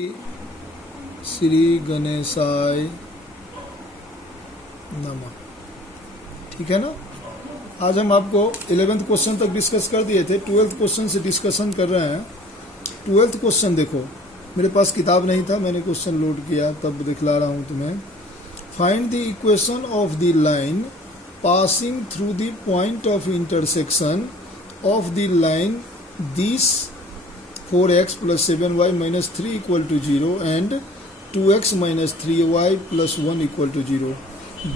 श्री गणेशाय नमः। ठीक है ना। आज हम आपको 11th क्वेश्चन तक डिस्कस कर दिए थे, 12th क्वेश्चन से डिस्कशन कर रहे हैं। 12th क्वेश्चन देखो, मेरे पास किताब नहीं था, मैंने क्वेश्चन लोड किया तब दिखला रहा हूं तुम्हें। Find the equation of the line passing through the point of intersection of the line this 4x plus 7y minus 3 equal to 0 and 2x minus 3y plus 1 equal to 0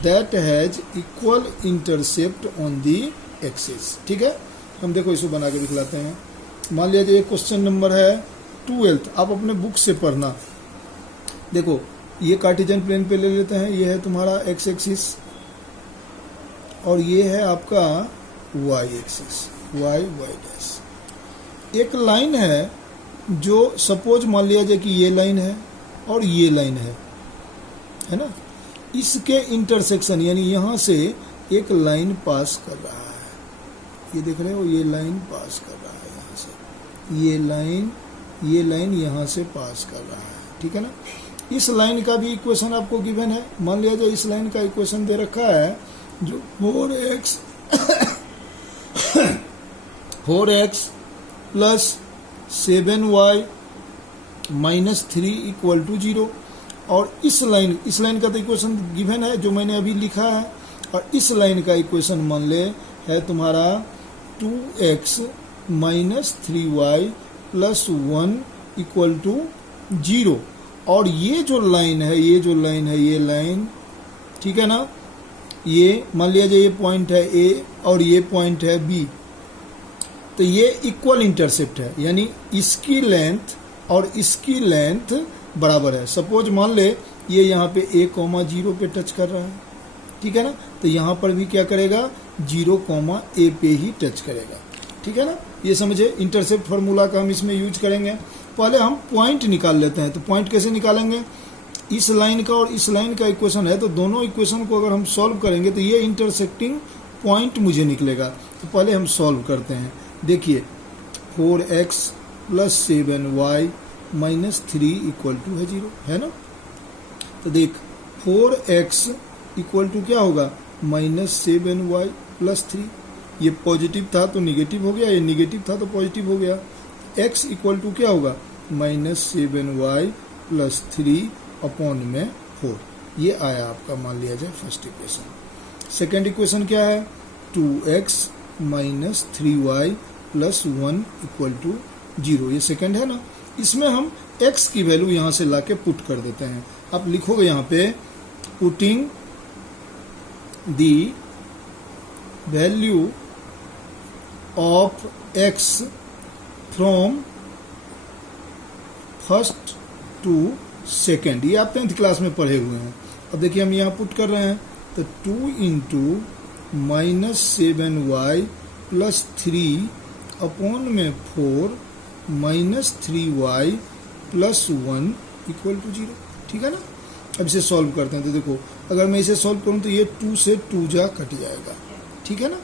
that has equal intercept on the axis। ठीक है, हम देखो इसको बना के दिखलाते हैं। मान लिया ये क्वेश्चन नंबर है 12th, आप अपने बुक से पढ़ना। देखो ये कार्टेशियन प्लेन पे ले लेते हैं, ये है तुम्हारा x एक्सिस और ये है आपका y एक्सिस, y डैश। एक लाइन है जो सपोज मान लिया जाए कि ये लाइन है और ये लाइन है ना। इसके इंटरसेक्शन यानी यहां से एक लाइन पास कर रहा है, ये देख रहे हो, ये लाइन पास कर रहा है यहां से, ये लाइन यहां से पास कर रहा है। ठीक है ना। इस लाइन का भी इक्वेशन आपको गिवन है। मान लिया जाए इस लाइन का इक्वेशन दे रखा है जो 4x plus 7y minus 3 equal to 0। और इस लाइन का तो इक्वेशन गिवन है जो मैंने अभी लिखा है, और इस लाइन का इक्वेशन मान ले है तुम्हारा 2x minus 3y plus 1 equal to 0। और ये जो लाइन है ये लाइन, ठीक है ना, ये मान लिया जाए ये पॉइंट है A और ये पॉइंट है B, तो ये इक्वल इंटरसेप्ट है, यानी इसकी लेंथ और इसकी लेंथ बराबर है। सपोज मान ले ये यहाँ पे A,0 पे टच कर रहा है, ठीक है ना, तो यहाँ पर भी क्या करेगा 0,A पे ही टच करेगा। ठीक है ना। ये समझे, इंटरसेप्ट फार्मूला का हम इसमें यूज करेंगे। पहले हम पॉइंट निकाल लेते हैं। तो पॉइंट कैसे निकालेंगे, इस लाइन का और इस लाइन का इक्वेशन है, तो दोनों इक्वेशन को अगर हम सॉल्व करेंगे तो ये इंटरसेक्टिंग पॉइंट मुझे निकलेगा। तो पहले हम सॉल्व करते हैं। देखिए 4x plus 7y minus 3 equal to है 0, है ना। तो देख 4x इक्वल टू क्या होगा माइनस 7y प्लस 3। ये पॉजिटिव था तो निगेटिव हो गया, ये निगेटिव था तो पॉजिटिव हो गया। x इक्वल टू क्या होगा माइनस 7y प्लस 3 अपॉन में 4। ये आया आपका, मान लिया जाए फर्स्ट इक्वेशन। सेकेंड इक्वेशन क्या है 2x minus 3y plus 1 equal to 0। ये सेकेंड है ना। इसमें हम x की वैल्यू यहां से लाके पुट कर देते हैं। आप लिखोगे यहां पे putting the value of x from first to second, ये आप 10th क्लास में पढ़े हुए हैं। अब देखिए हम यहाँ पुट कर रहे हैं, तो 2 into minus 7y plus 3 upon में 4 minus 3y plus 1 equal to 0। ठीक है ना। अब इसे सॉल्व करते हैं। तो देखो अगर मैं इसे सॉल्व करूं तो ये 2 से 2 जा कट जाएगा। ठीक है ना।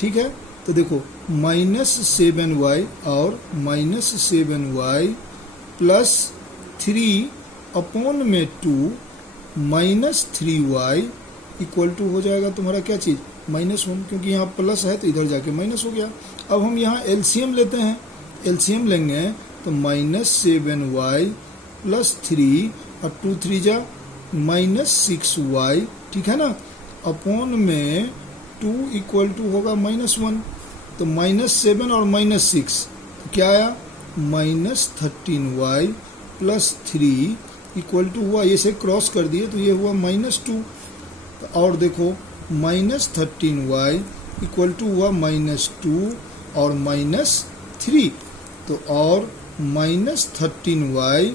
ठीक है, तो देखो माइनस 7y और माइनस 7y प्लस 3 अपॉन में 2 माइनस 3y इक्वल टू हो जाएगा तुम्हारा क्या चीज -1, क्योंकि यहाँ प्लस है तो इधर जाके माइनस हो गया। अब हम यहाँ एलसीएम लेते हैं। एलसीएम लेंगे तो माइनस 7y प्लस 3 और 2 3 जा माइनस 6y, ठीक है ना, अपॉन में 2 इक्वल टू होगा -1। तो -7 और -6 तो क्या आया minus 13y plus 3 equal to हुआ, ये से क्रॉस कर दिए तो ये हुआ -2। तो और देखो माइनस 13y इक्वल टू हुआ -2 और -3, तो और माइनस 13y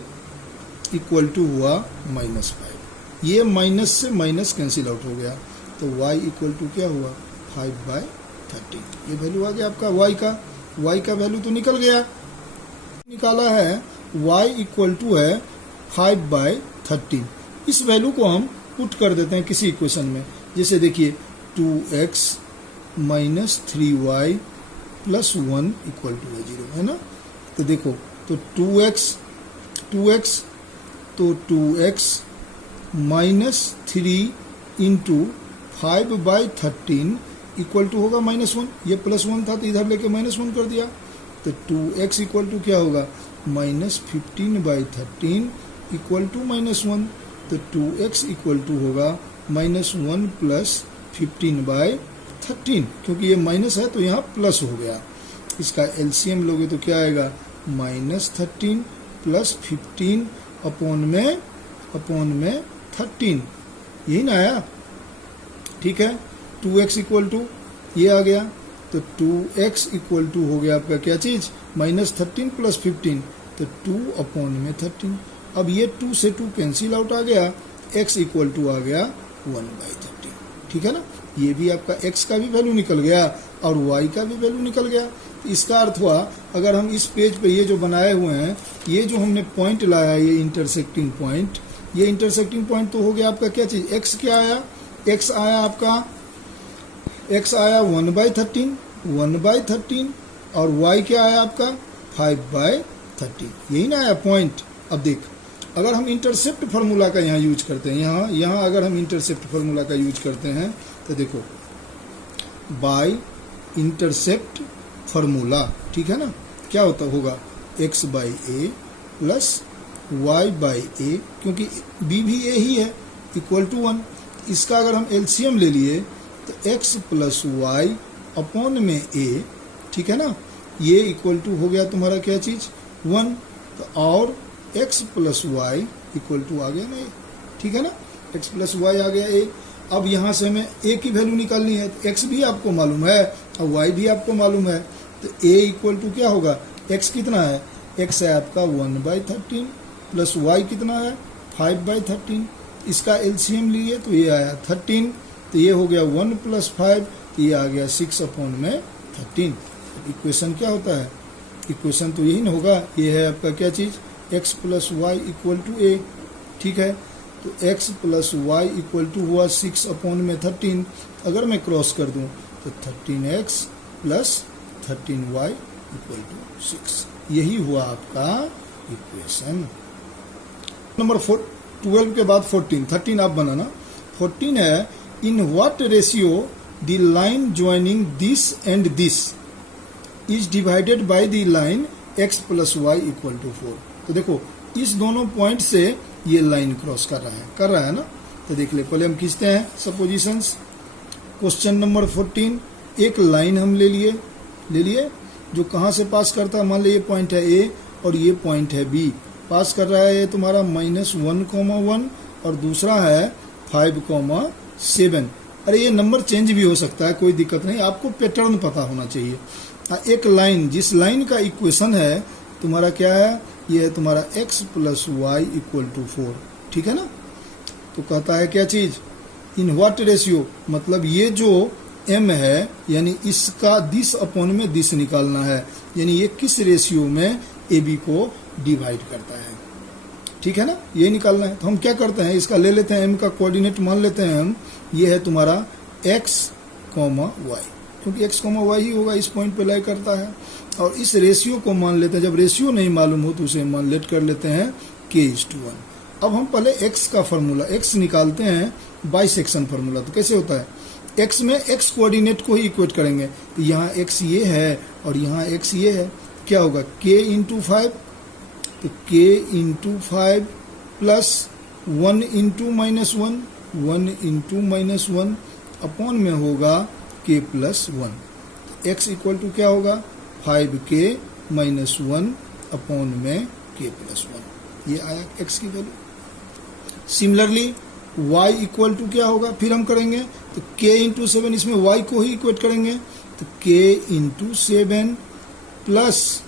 इक्वल टू हुआ -5। ये माइनस से माइनस कैंसिल आउट हो गया, तो y इक्वल टू क्या हुआ 5/13। ये वैल्यू आ गया आपका y का वैल्यू तो निकल गया। निकाला है y इक्वल टू है 5/13। इस वैल्यू को हम पुट कर देते हैं किसी इक्वेशन में। जैसे देखिए 2x minus 3y plus 1 equal to है 0, है ना। तो देखो तो 2x 2x, तो 2x minus 3 into 5/13 equal to होगा -1। ये +1 था तो इधर लेके -1 कर दिया, तो 2x इक्वल टू क्या होगा -15/13 इक्वल टू -1, तो 2x इक्वल टू होगा -1 + 15/13, क्योंकि ये माइनस है तो यहाँ प्लस हो गया। इसका एलसीएम लोगे तो क्या आएगा -13 + 15 अपॉन में 13, यही ना आया। ठीक है, 2x इक्वल टू ये आ गया, तो 2x इक्वल टू हो गया आपका क्या चीज -13 + 15, तो 2 अपॉन में 13। अब ये 2 से 2 कैंसिल आउट आ गया, x इक्वल टू आ गया 1/13। ठीक है ना, ये भी आपका x का भी वैल्यू निकल गया और y का भी वैल्यू निकल गया। इसका अर्थ हुआ अगर हम इस पेज पे ये जो बनाए हुए हैं, ये जो हमने पॉइंट लाया, ये इंटरसेक्टिंग पॉइंट, ये इंटरसेक्टिंग पॉइंट तो हो गया आपका क्या चीज, x क्या आया, x आया आपका 1/13 और y क्या आया आपका 5/13, यही ना आया पॉइंट। अब देख, अगर हम इंटरसेप्ट फार्मूला का यहाँ यूज करते हैं, यहाँ अगर हम इंटरसेप्ट फार्मूला का यूज करते हैं तो देखो बाय इंटरसेप्ट फार्मूला, ठीक है ना, क्या होगा x/a प्लस y/a, क्योंकि b भी a ही है, इक्वल टू 1। इसका अगर हम एलसीएम ले लिए तो x + y अपॉन में a, ठीक है ना, ये इक्वल टू हो गया तुम्हारा क्या चीज 1, तो और x + y इक्वल टू आ गया ना a, ठीक है ना, x + y आ गया a। अब यहाँ से हमें a की वैल्यू निकालनी है, तो x भी आपको मालूम है और y भी आपको मालूम है, तो a इक्वल टू क्या होगा, x कितना है, x है आपका 1/13 प्लस y कितना है 5/13, इसका एलसीएम लिए तो ये आया 13, तो ये हो गया 1 + 5, तो ये आ गया 6 अपॉन में 13। इक्वेशन क्या होता है, इक्वेशन तो यही ना होगा, ये है आपका क्या चीज x + y equal to a, ठीक है, तो x + y इक्वल टू हुआ 6 अपॉन में 13। अगर मैं क्रॉस कर दूं तो 13x + 13y इक्वल टू 6, यही हुआ आपका इक्वेशन नंबर 12 के बाद 13 आप बनाना। 14 है in what ratio the line joining this and this is divided by the line x + y equal to 4। तो देखो इस दोनों पॉइंट से ये लाइन क्रॉस कर रहा है ना, तो देख ले, पहले हम खींचते हैं सपोजिशंस। क्वेश्चन नंबर 14, एक लाइन हम ले लिए जो कहाँ से पास करता है, मान लीजिए ये पॉइंट है A और ये पॉइंट है B, पास कर रहा है ये तुम्हारा -1,1 और दूसरा है 5,7। अरे ये नंबर चेंज भी हो सकता है, कोई दिक्कत नहीं, आपको पैटर्न पता होना चाहिए। एक लाइन, जिस लाइन का इक्वेशन है तुम्हारा क्या है, ये है तुम्हारा x + y इक्वल टू 4, ठीक है ना। तो कहता है क्या चीज, इन व्हाट रेशियो, मतलब ये जो m है यानी इसका दिस अपॉन में दिस निकालना है, यानी ये किस रेशियो में AB को डिवाइड करता है, ठीक है ना, ये निकालना है। तो हम क्या करते हैं, इसका ले लेते हैं m का कोऑर्डिनेट मान लेते हैं हम, ये है तुम्हारा x, y, क्योंकि x, y ही होगा, इस पॉइंट पे लाई करता है, और इस रेशियो को मान लेते हैं, जब रेशियो नहीं मालूम हो तो उसे मान लेट कर लेते हैं k/1। अब हम पहले x का फॉर्मूला, x निकालते हैं बाइसेक्शन फार्मूला। तो कैसे होता है, x में x कोऑर्डिनेट को ही इक्वेट करेंगे, तो यहाँ x ये है और यहाँ x ये है, क्या होगा k × 5, तो k × 5 प्लस 1 × -1 अपॉन में होगा k + 1, तो x इक्वल टू क्या होगा 5k - 1 अपॉन में k + 1, ये आया x की value. Similarly y equal to क्या होगा, फिर हम करेंगे तो k × 7, इसमें y को ही इक्वेट करेंगे, तो k × 7 प्लस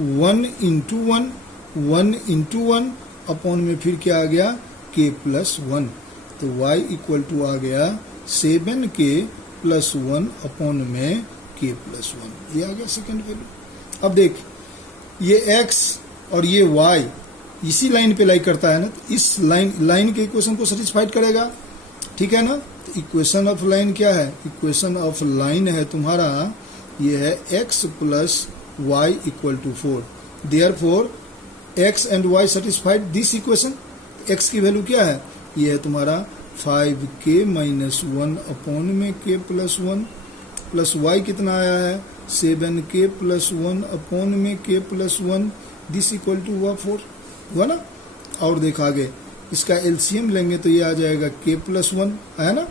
1 × 1 अपॉन में फिर क्या आ गया k + 1, तो y इक्वल टू आ गया 7k + 1 अपॉन में k + 1, ये आ गया सेकेंड वैल्यू। अब देख ये x और ये y इसी लाइन पे लाई करता है ना, तो इस लाइन के इक्वेशन को सेटिस्फाइड करेगा, ठीक है ना। तो इक्वेशन ऑफ लाइन क्या है, इक्वेशन ऑफ लाइन है तुम्हारा ये है x + y equal to 4, therefore x and y satisfied this equation. X की वैल्यू क्या है, ये है तुम्हारा 5k माइनस 1 अपॉन में k प्लस 1 प्लस वाई कितना आया है 7k प्लस 1 अपॉन में k plus 1 this equal to हुआ 4 हुआ ना। और देखा आगे इसका एलसीएम लेंगे तो ये आ जाएगा k प्लस 1 है ना,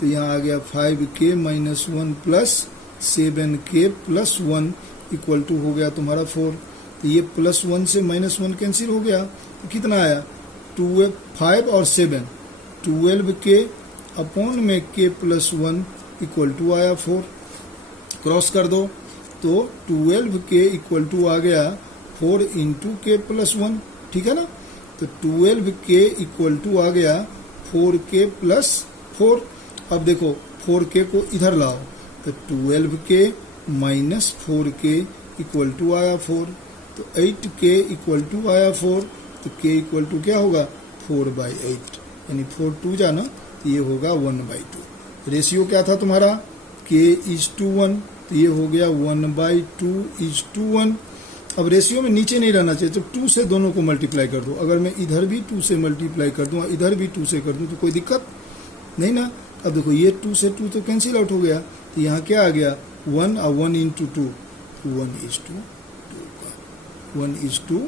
तो यहाँ आ गया 5k minus 1 plus 7k plus 1 equal to हो गया तुम्हारा 4। तो ये प्लस 1 से माइनस 1 कैंसिल हो गया, तो कितना आया 5 और 7 12k अपॉन में k प्लस 1 इक्वल टू आया 4। क्रॉस कर दो तो 12k इक्वल टू आ गया 4 इंटू k प्लस 1, ठीक है ना। तो 12k इक्वल टू आ गया 4k प्लस 4। अब देखो 4k को इधर लाओ तो 12k minus 4k equal to आया 4, तो 8k इक्वल टू आया 4, तो k इक्वल टू क्या होगा 4/8, यानी 4 2 जाना तो ये होगा 1/2। रेशियो क्या था तुम्हारा k:1, तो ये हो गया 1/2:1। अब रेशियो में नीचे नहीं रहना चाहिए, तो 2 से दोनों को मल्टीप्लाई कर दो। अगर मैं इधर भी 2 से मल्टीप्लाई कर दूँ, इधर भी 2 से कर दूँ तो कोई दिक्कत नहीं ना। अब देखो ये 2 से 2 तो कैंसिल आउट हो गया, तो यहाँ क्या आ गया 1 और 1 इंटू 2 1:2 का 1:2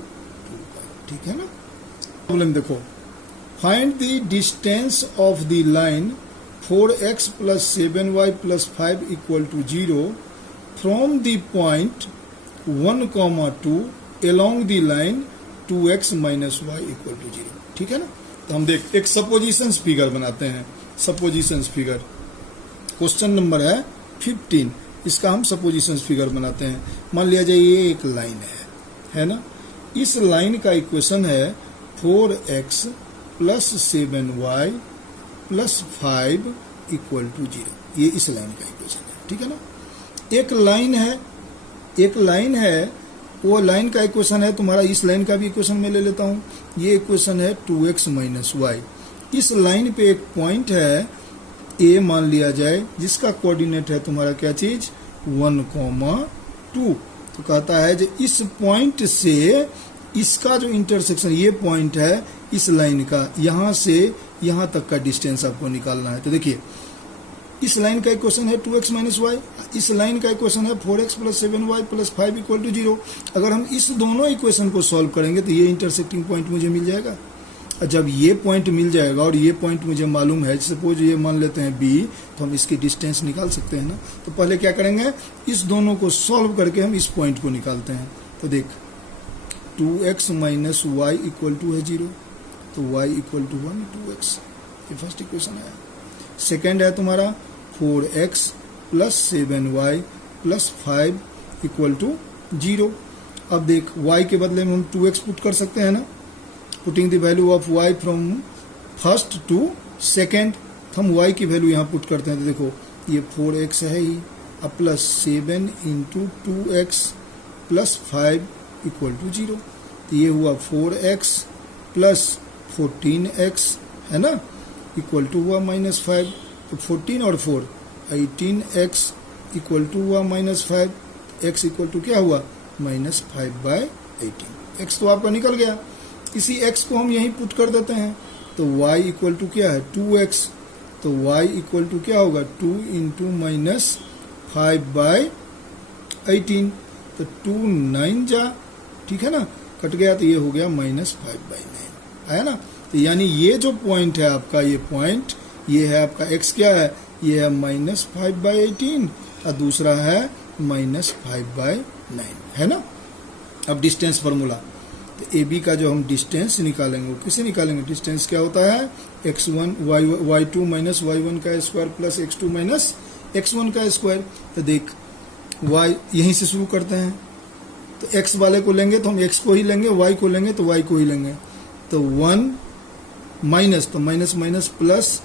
का, ठीक है ना। प्रॉब्लम देखो, find the distance of the line 4x plus 7y plus 5 equal to 0 from the point 1,2 along the line 2x minus y equal to 0, ठीक है ना। तो हम देख एक सपोजिशंस फिगर बनाते हैं। सपोजिशंस फिगर क्वेश्चन नंबर है 15, इसका हम सपोजिशंस फिगर बनाते हैं। मान लिया जाए ये एक लाइन है ना। इस लाइन का इक्वेशन है 4x plus 7y plus 5 equal to 0। ये इस लाइन का इक्वेशन है, ठीक है ना। एक लाइन है, वो लाइन का इक्वेशन है तुम्हारा। इस लाइन का भी इक्वेशन मैं ले लेता हूँ। ये इक्वेशन है 2x माइनस वाई। इस लाइन पे एक पॉइंट है ए मान लिया जाए, जिसका कोऑर्डिनेट है तुम्हारा क्या चीज 1,2। तो कहता है जो इस पॉइंट से इसका जो इंटरसेक्शन ये पॉइंट है इस लाइन का, यहाँ से यहाँ तक का डिस्टेंस आपको निकालना है। तो देखिए इस लाइन का इक्वेशन है 2x माइनस वाई, इस लाइन का इक्वेशन है 4x plus 7y plus 5 equal to 0। अगर हम इस दोनों इक्वेशन को सॉल्व करेंगे तो ये इंटरसेक्टिंग पॉइंट मुझे मिल जाएगा। जब ये पॉइंट मिल जाएगा और ये पॉइंट मुझे मालूम है, सपोज ये मान लेते हैं b, तो हम इसकी डिस्टेंस निकाल सकते हैं ना। तो पहले क्या करेंगे, इस दोनों को सॉल्व करके हम इस पॉइंट को निकालते हैं। तो देख 2x minus Y equal to है 0, तो y इक्वल टू 1 2x, ये फर्स्ट इक्वेशन है। सेकेंड है तुम्हारा 4x plus 7y plus 5 equal to 0। अब देख y के बदले में हम 2x पुट कर सकते हैं ना। Putting the value of y from first to second, हम y की वैल्यू यहाँ पुट करते हैं। तो देखो ये 4x है ही, अब plus 7 into 2x plus 5 equal to 0। तो ये हुआ 4x प्लस 14x है ना, इक्वल टू हुआ माइनस 5। तो 14 और 4 18x इक्वल टू हुआ माइनस 5, x इक्वल टू क्या हुआ माइनस 5/18। x तो आपका निकल गया, इसी x को हम यहीं पुट कर देते हैं। तो y इक्वल टू क्या है 2x, तो y इक्वल टू क्या होगा 2 इंटू माइनस 5/18। तो 2 9 जा, ठीक है ना, कट गया तो ये हो गया माइनस 5/9 आया ना। तो यानी ये जो पॉइंट है आपका, ये पॉइंट ये है आपका x क्या है, ये है माइनस 5/18 और दूसरा है माइनस 5/9 है ना। अब डिस्टेंस फार्मूला, तो ए बी का जो हम डिस्टेंस निकालेंगे वो किसे निकालेंगे, डिस्टेंस क्या होता है x1 y2 माइनस y1 का square plus x2 minus x1 का स्क्वायर। तो देख y यहीं से शुरू करते हैं, तो x वाले को लेंगे तो हम x को ही लेंगे, y को लेंगे तो y को ही लेंगे। तो 1 माइनस, तो माइनस माइनस प्लस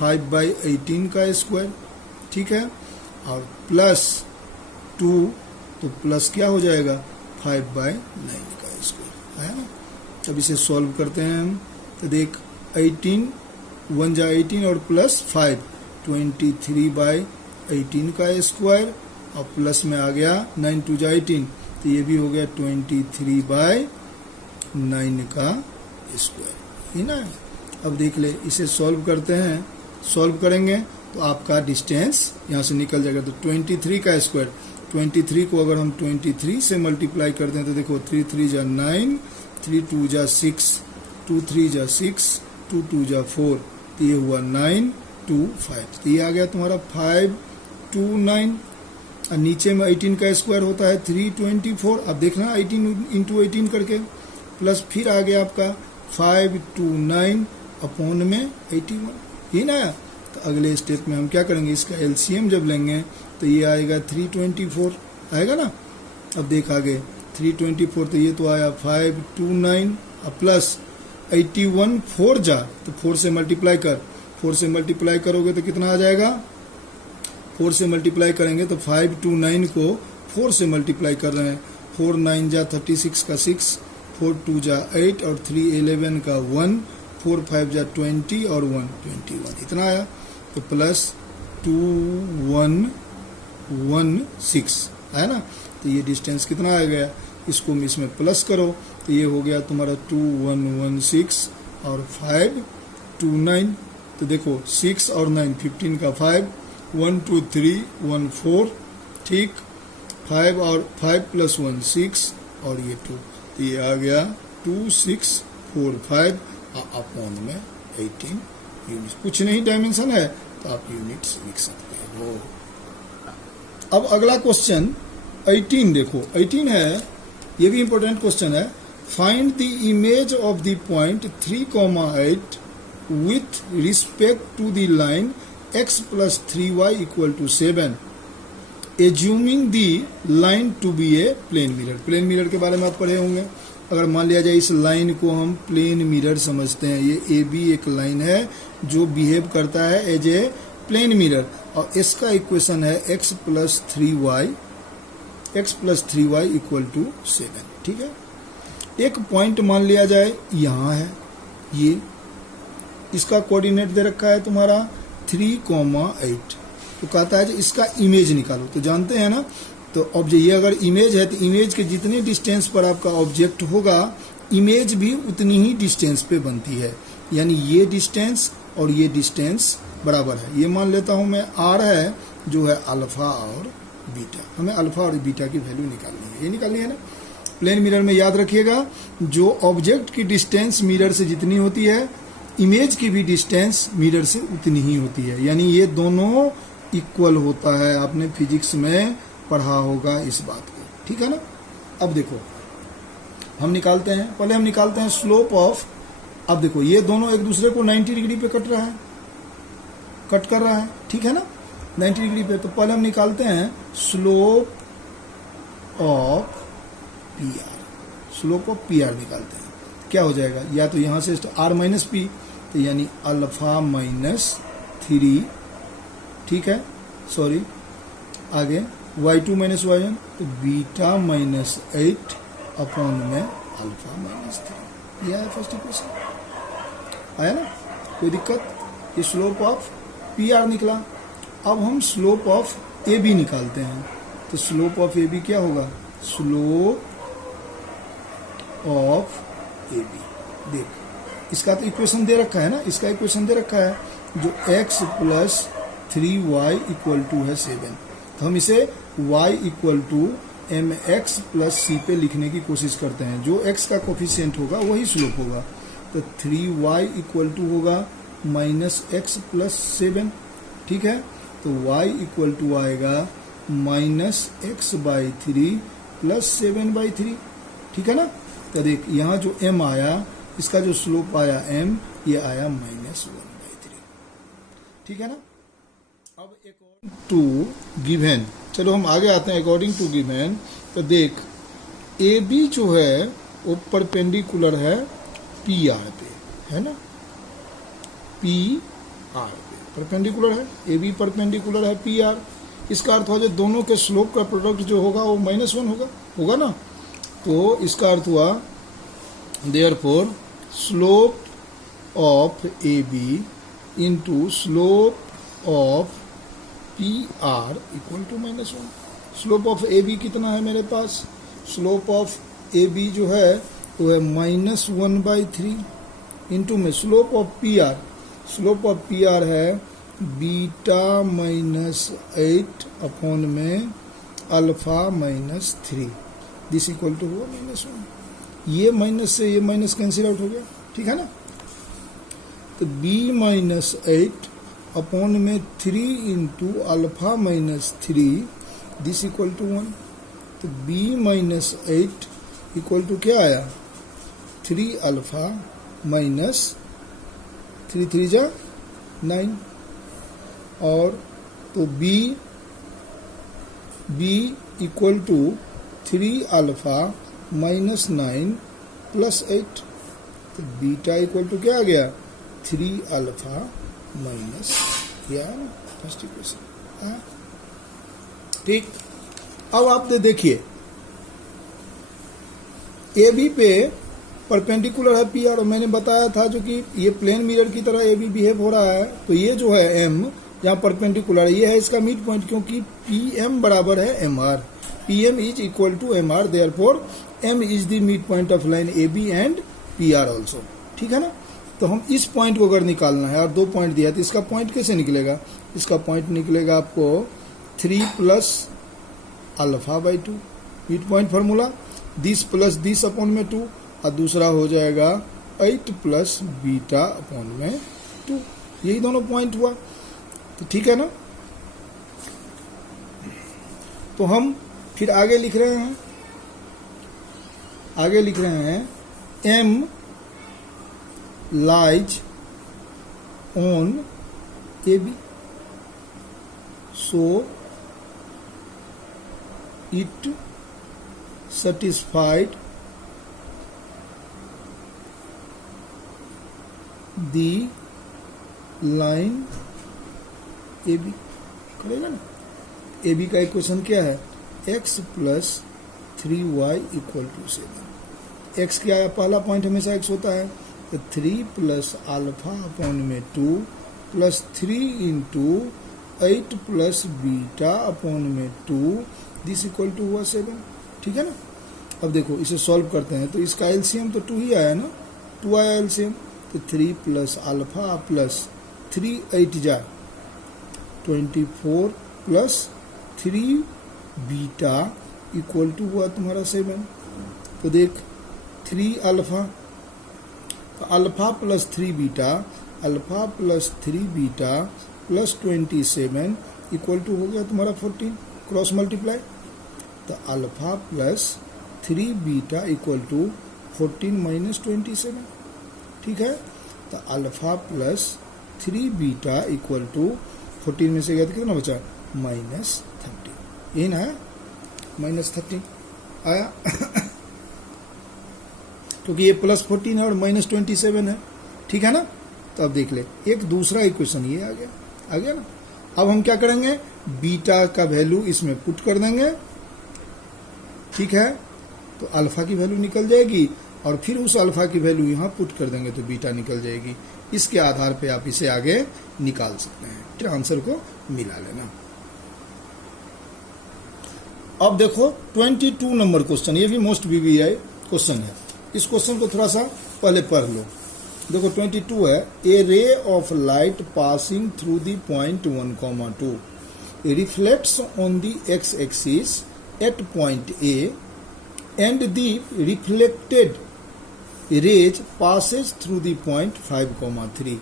5/18 का स्क्वायर, ठीक है, और प्लस 2, तो प्लस क्या हो जाएगा 5/9 का स्क्वायर है ना। अब इसे सॉल्व करते हैं हम। तो देख 18 1 जा 18 और प्लस 5 23/18 का स्क्वायर, और प्लस में आ गया 9 2 जा 18, तो ये भी हो गया 23/18 9 का स्क्वायर, है ना। अब देख ले, इसे सॉल्व करते हैं, सॉल्व करेंगे तो आपका डिस्टेंस यहाँ से निकल जाएगा। तो 23 का स्क्वायर, 23 को अगर हम 23 से मल्टीप्लाई करते हैं तो देखो 3 3 जा 9, 3 2 जा 6, 2 3 जा 6, 2 2 जा 4, तो ये हुआ 9 2 5, तो ये आ गया तुम्हारा 5 2 9। और नीचे में 18 का स्क्वायर होता है 324। अब देखना 18 इंटू 18 करके, प्लस फिर आ गया आपका 5 2 9 अपॉन में 81, ही ना। तो अगले स्टेप में हम क्या करेंगे, इसका एलसीएम जब लेंगे तो ये आएगा 324 आएगा ना। अब देख आगे 324, तो ये तो आया 5 2 9 प्लस 81 4 जा, तो 4 से मल्टीप्लाई कर, 4 से मल्टीप्लाई करोगे तो कितना आ जाएगा, 4 से मल्टीप्लाई करेंगे तो 5 2 9 को 4 से मल्टीप्लाई कर रहे हैं, 4 9 जा 36 का 6, 4 2 जा 8 और 3 11 का 1, 4 5 जा 20 और 1 21, इतना आया। तो प्लस 2 1 1 6 है ना। तो ये डिस्टेंस कितना आ गया, इसको इसमें प्लस करो तो ये हो गया तुम्हारा 2 1 1 6 और 5 2 9। तो देखो 6 और 9 15 का 5, 1 2 3 1 4, ठीक, 5 और 5 प्लस 1 6 और ये 2, तो ये आ गया 2 6 4 5 अपॉन में 18 यूनिट्स। कुछ नहीं डायमेंशन है तो आप यूनिट्स लिख सकते हो। अब अगला क्वेश्चन 18 देखो, 18 है, ये भी इंपॉर्टेंट क्वेश्चन है। Find the image of the point 3,8 with respect to the line x plus 3y equal to 7, assuming the line to be a plane mirror। Plane mirror के बारे में आप पढ़े होंगे। अगर मान लिया जाए इस लाइन को हम प्लेन मिरर समझते हैं, ये ए बी एक लाइन है जो बिहेव करता है एज ए प्लेन मिरर, और इसका इक्वेशन है x plus 3y equal to 7, ठीक है। एक पॉइंट मान लिया जाए यहाँ है, ये इसका कोऑर्डिनेट दे रखा है तुम्हारा 3,8, तो कहता है कि इसका इमेज निकालो। तो जानते हैं ना, तो ऑब्जेक्ट ये अगर इमेज है तो इमेज के जितने डिस्टेंस पर आपका ऑब्जेक्ट होगा इमेज भी उतनी ही डिस्टेंस पे बनती है, यानी ये डिस्टेंस और ये डिस्टेंस बराबर है। ये मान लेता हूं मैं r है जो है अल्फा और बीटा, हमें अल्फा और बीटा की वैल्यू निकालनी है, ये निकालनी है ना। प्लेन मिरर में याद रखिएगा जो ऑब्जेक्ट की डिस्टेंस मिरर से जितनी होती है इमेज की भी डिस्टेंस मिरर से उतनी ही होती है, यानी ये दोनों इक्वल होता है। आपने फिजिक्स में पढ़ा होगा इस बात को, ठीक है ना। अब देखो हम निकालते हैं, पहले हम निकालते हैं स्लोप ऑफ। अब देखो ये दोनों एक दूसरे को 90 डिग्री पे कट रहा है, कट कर रहा है, ठीक है ना, 90 डिग्री पे। तो पहले हम निकालते हैं slope of P are, slope of P are निकालते हैं। क्या हो जाएगा, या तो यहां से आर माइनस पी, तो यानी अल्फा माइनस 3, ठीक है, सॉरी आगे y2 माइनस y1, तो बीटा माइनस 8 अपॉन में अल्फा माइनस 3, यह है फर्स्ट इक्वेशन, आया ना, कोई दिक्कत। ये स्लोप ऑफ पी आर निकला। अब हम स्लोप ऑफ ए बी निकालते हैं, तो स्लोप ऑफ ए बी क्या होगा, स्लोप ऑफ ए बी, देख इसका तो इक्वेशन दे रखा है ना, इसका इक्वेशन दे रखा है जो x plus 3y equal to है 7, तो हम इसे y equal to mx plus C पे लिखने की कोशिश करते हैं। जो x का कोफिशिएंट होगा वही स्लोप होगा, तो 3y इक्वल टू होगा माइनस एक्स प्लस 7, ठीक है। तो y इक्वल टू आएगा माइनस एक्स बाई 3 प्लस 7/3, ठीक है ना। तो देख यहाँ जो m आया, इसका जो स्लोप आया m, ये आया माइनस 1/3, ठीक है ना। अब अकॉर्डिंग टू गिवन, चलो हम आगे आते हैं। अकॉर्डिंग टू गिवन, तो देख ए बी जो है वो परपेंडिकुलर है पी आर पे, है ना, पी आर पे परपेंडिकुलर है, ए बी परपेंडिकुलर है पी आर। इसका अर्थ हुआ जो दोनों के स्लोप का प्रोडक्ट जो होगा वो -1 होगा ना। तो इसका अर्थ हुआ therefore slope of A B into slope of P R equal to -1। Slope of A B कितना है मेरे पास, स्लोप ऑफ ए बी जो है वो है -1/3 इंटू में स्लोप ऑफ पी आर है बीटा -8 अपॉन में अल्फा -3 दिस इक्वल टू हुआ -1। ये माइनस से ये माइनस कैंसिल आउट हो गया, ठीक है ना। तो b-8 अपॉन में 3 into alpha -3 this equal to 1। तो b-8 इक्वल टू क्या आया 3 अल्फा माइनस 3 3 जा 9 और तो b equal to 3 alpha -9 plus 8। तो बीटा इक्वल टू क्या आ गया 3 अल्फा माइनस क्या है ना फर्स्ट इक्वेशन। ठीक, अब आप देखिए ए बी पे परपेंडिकुलर है पी आर, और मैंने बताया था जो कि ये प्लेन मिरर की तरह ए बी बिहेव हो रहा है। तो ये जो है एम जहाँ परपेंडिकुलर है ये है इसका मिड पॉइंट, क्योंकि पी एम बराबर है M R. P M is equal to M R, therefore M is the mid point of line A B and P R also, ठीक है ना। तो हम इस पॉइंट को अगर निकालना है और 2 पॉइंट दिया तो इसका पॉइंट कैसे निकलेगा, इसका पॉइंट निकलेगा आपको 3 plus alpha by 2 mid point formula, this plus this upon में 2, और दूसरा हो जाएगा 8 प्लस बीटा अपॉन में 2। यही दोनों पॉइंट हुआ, तो ठीक है ना। तो हम फिर आगे लिख रहे हैं m lies on AB, so it satisfied the line AB। करेगा ना। AB का इक्वेशन क्या है x plus 3y equal to 7। x क्या है, पहला पॉइंट हमेशा x होता है, तो 3 प्लस अल्फा अपॉन में 2 plus 3 into 8 plus beta upon में 2 दिस इक्वल टू हुआ 7, ठीक है ना। अब देखो इसे सॉल्व करते हैं तो इसका एलसीएम तो 2 ही आया ना, 2 आया एलसीएम। तो 3 प्लस अल्फा प्लस 3 8 जा 24 प्लस 3 बीटा इक्वल टू हुआ तुम्हारा 7। तो देख 3 अल्फा, तो alpha plus 3 beta, alpha plus 3 beta plus 27 equal to हो गया तुम्हारा 14, क्रॉस मल्टीप्लाई। तो alpha plus 3 beta equal to 14 minus 27, ठीक है। तो alpha plus 3 beta equal to 14 में से गया तो कितना बचा -13, यही ना है -13 आया क्योंकि ये प्लस 14 है और -27 है, ठीक है ना। तो अब देख ले एक दूसरा इक्वेशन ये आ गया ना। अब हम क्या करेंगे, बीटा का वैल्यू इसमें पुट कर देंगे, ठीक है। तो अल्फा की वैल्यू निकल जाएगी और फिर उस अल्फा की वैल्यू यहाँ पुट कर देंगे तो बीटा निकल जाएगी। इसके आधार पे आप इसे आगे निकाल सकते हैं, फिर आंसर को मिला लेना। अब देखो 22 नंबर क्वेश्चन, ये भी मोस्ट बीबीआई क्वेश्चन है। इस क्वेश्चन को थोड़ा सा पहले पढ़ लो। देखो 22 है, a ray of light passing through the point 1, 2 reflects on the x axis at point A and the reflected rays passes through the point 5, 3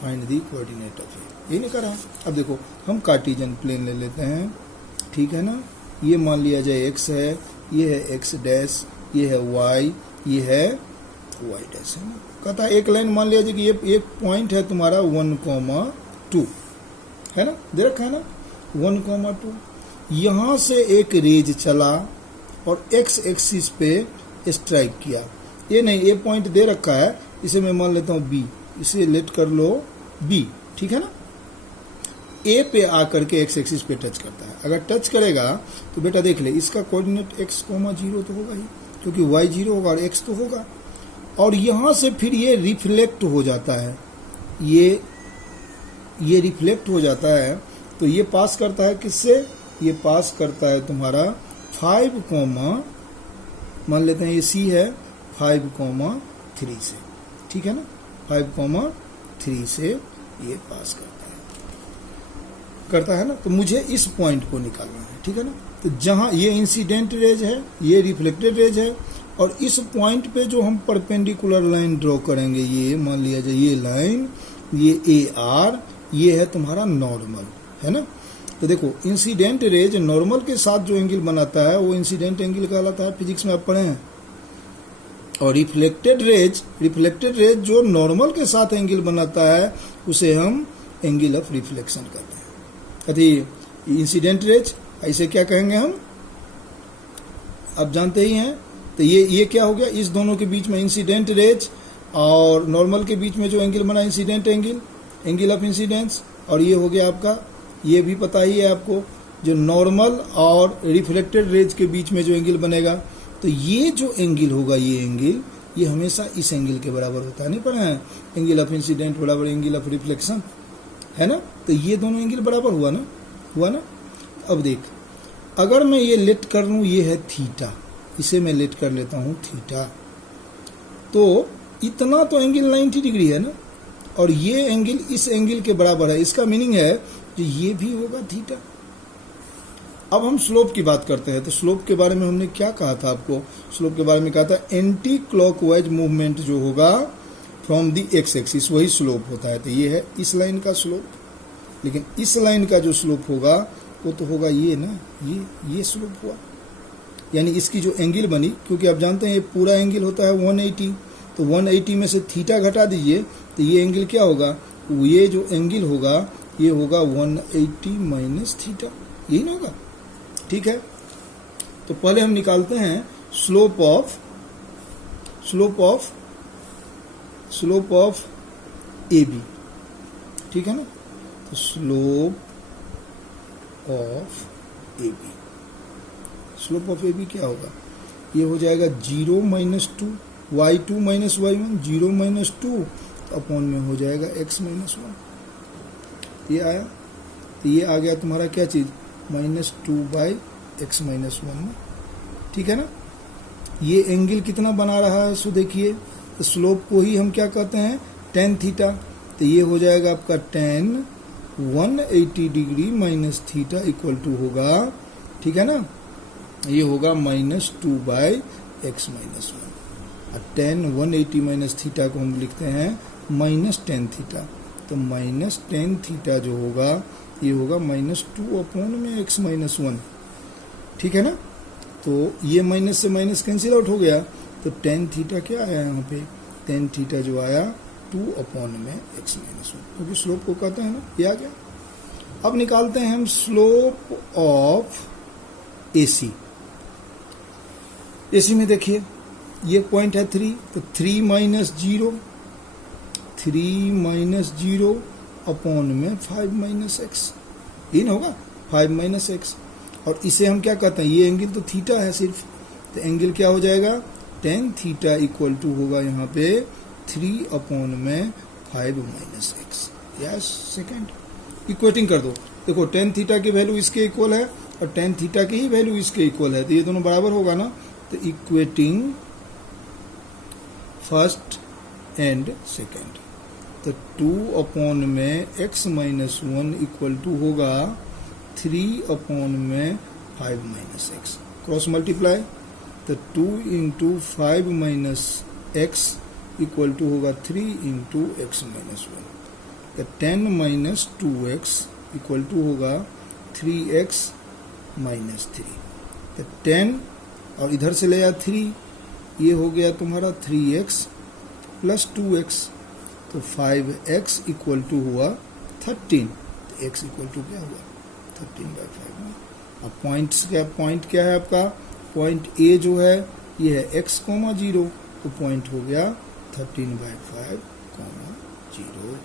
find the coordinate of A. ये नहीं करा। अब देखो हम कार्टेशियन प्लेन ले लेते हैं, ठीक है ना। ये मान लिया जाए x है, ये है x डैश, ये है y, ये है y डैश, है ना। कहता है एक लाइन मान लिया जाए कि ये एक पॉइंट है तुम्हारा 1, 2 है ना, दे रखा है ना 1, 2। यहां से एक रेज चला और x एक्सिस पे स्ट्राइक किया। ये नहीं, ये पॉइंट दे रखा है, इसे मैं मान लेता हूं b, इसे लेट कर लो b, ठीक है ना। ए पे आकर के एक्स एक्सिस पे टच करता है। अगर टच करेगा तो बेटा देख ले इसका कोऑर्डिनेट x, 0 तो होगा ही, क्योंकि y 0 होगा और x तो होगा। और यहां से फिर ये रिफ्लेक्ट हो जाता है, ये रिफ्लेक्ट हो जाता है। तो ये पास करता है किससे, ये पास करता है तुम्हारा 5, मान लेते हैं ये c है, 5,3 से, ठीक है ना, 5,3 से ये पास करता है ना। तो मुझे इस पॉइंट को निकालना है, ठीक है ना। तो जहां ये इंसिडेंट रेज है, ये रिफ्लेक्टेड रेज है, और इस पॉइंट पे जो हम परपेंडिकुलर लाइन ड्रॉ करेंगे, ये मान लिया जाए ये लाइन, ये AR, ये है तुम्हारा नॉर्मल, है ना। तो देखो इंसिडेंट रेज नॉर्मल के साथ जो एंगल बनाता है वो इंसिडेंट एंगल कहलाता है, फिजिक्स में आप पढ़े हैं। और रिफ्लेक्टेड रेज जो नॉर्मल के साथ एंगल बनाता है उसे हम एंगल ऑफ रिफ्लेक्शन कहते हैं। अभी इंसिडेंट रेज ऐसे क्या कहेंगे हम, आप जानते ही हैं। तो ये क्या हो गया, इस दोनों के बीच में इंसिडेंट रेज और नॉर्मल के बीच में जो एंगल बना इंसिडेंट एंगल ऑफ इंसिडेंस। और ये हो गया आपका, ये भी पता ही है आपको, जो नॉर्मल और रिफ्लेक्टेड रेज के बीच में जो एंगल बनेगा, तो ये जो एंगल होगा, ये एंगल ये हमेशा इस एंगल के बराबर होता है, नहीं पढ़ा है, एंगल ऑफ इंसिडेंट बराबर एंगल ऑफ रिफ्लेक्शन, है ना। तो ये दोनों एंगल बराबर हुआ ना। अब देख, अगर मैं ये लेट कर लूं, ये है थीटा, इसे मैं लेट कर लेता हूं थीटा, तो इतना तो एंगल 90 डिग्री है ना, और ये एंगल इस एंगल के बराबर है। इसका मीनिंग है कि ये भी होगा थीटा। अब हम स्लोप की बात करते हैं। तो स्लोप के बारे में हमने क्या कहा था आपको, स्लोप के बारे में कहा था एंटी क्लॉकवाइज मूवमेंट जो होगा फ्रॉम दी एक्स एक्सिस, वही स्लोप होता है। तो ये है इस लाइन का स्लोप, लेकिन इस लाइन का जो स्लोप होगा वो तो होगा ये ना, ये स्लोप हुआ, यानी इसकी जो एंगल बनी, क्योंकि आप जानते हैं ये पूरा एंगल होता है 180, तो 180 में से थीटा घटा दीजिए तो ये एंगल क्या होगा, ये जो एंगल होगा ये होगा 180 माइनस थीटा, यही ना होगा, ठीक है। तो पहले हम निकालते हैं स्लोप ऑफ AB, ठीक है ना। तो स्लोप ऑफ AB क्या होगा, ये हो जाएगा 0 minus 2 y2 minus y1, 0 minus 2 upon में हो जाएगा x माइनस 1, ये आया। तो ये आ गया तुम्हारा क्या चीज, -2/x माइनस 1, ठीक है ना। ये एंगल कितना बना रहा है, सो देखिए, तो स्लोप को ही हम क्या कहते हैं, tan थीटा। तो ये हो जाएगा आपका tan 180 degree minus theta equal to होगा, ठीक है ना, ये होगा -2/x माइनस 1। और tan 180 माइनस थीटा को हम लिखते हैं -tan थीटा। तो -tan थीटा जो होगा ये होगा -2 अपॉन में x माइनस 1, ठीक है ना। तो ये माइनस से माइनस कैंसिल आउट हो गया, तो tan थीटा क्या आया यहाँ पे, tan थीटा जो आया 2 अपॉन में x माइनस 1, क्योंकि स्लोप को कहते हैं ना, ये आ गया। अब निकालते हैं हम स्लोप ऑफ AC। AC में देखिए ये पॉइंट है 3, तो 3 माइनस 0 अपॉन में 5 माइनस एक्स, ये ना होगा 5 माइनस एक्स। और इसे हम क्या कहते हैं, ये एंगल तो थीटा है सिर्फ, तो एंगल क्या हो जाएगा, tan थीटा इक्वल टू होगा यहाँ पे 3 अपॉन में 5 minus x. Yes, second equating कर दो। देखो tan थीटा की वैल्यू इसके इक्वल है और tan थीटा की ही वैल्यू इसके इक्वल है, तो ये दोनों बराबर होगा ना। तो इक्वेटिंग फर्स्ट एंड सेकेंड, तो 2 अपॉन में x माइनस 1 इक्वल टू होगा 3 अपॉन में 5 माइनस एक्स, क्रॉस मल्टीप्लाई, तो 2 into 5 minus x equal to होगा 3 इंटू एक्स माइनस 1। तो 10 माइनस 2x इक्वल टू होगा 3x माइनस 3। तो 10 और इधर से ले आ 3, ये हो गया तुम्हारा 3x प्लस 2x, तो 5x इक्वल टू हुआ 13। तो x इक्वल टू क्या हुआ 13/5। अब पॉइंट क्या है आपका, पॉइंट A जो है ये है x, 0, तो पॉइंट हो गया 13/5, 0।